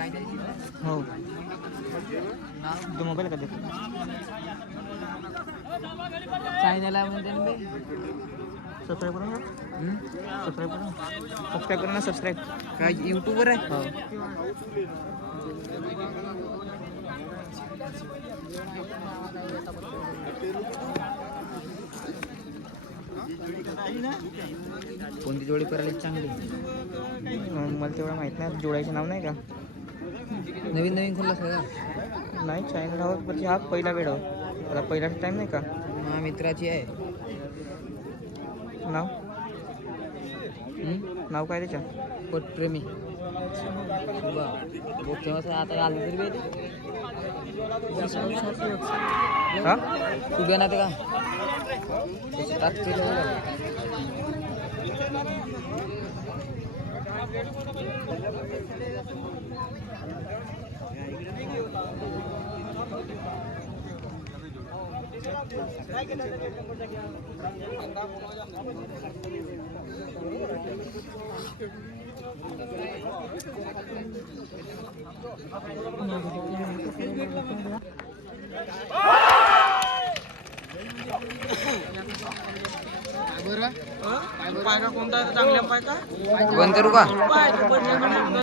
हो. तो मोबाईल का देतो? चायनाला म्हणते ना. सबस्क्राईब करा ना हम्म? सबस्क्राईब करा सबस्क्राईब करा ना सबस्क्राईब काय युट्यूबवर आहे? हो. कोणती जोडी करायला चांगली? मला तेवढं माहीत नाही. जोडायचं नाव नाही का? नवीन नवीन खोलला सगळा? नाही चायना आहोत पण हा पहिला वेळ आहोत. आता पहिला टाईम नाही का? माझ्या मित्राची आहे. नाव? नाव काय त्याच्या? पोटप्रेमी आता आलं तरी बे ते. हा? ते का टाकते रे बघा. पाय का कोणता चांगल्या पाय का? बंद करू. का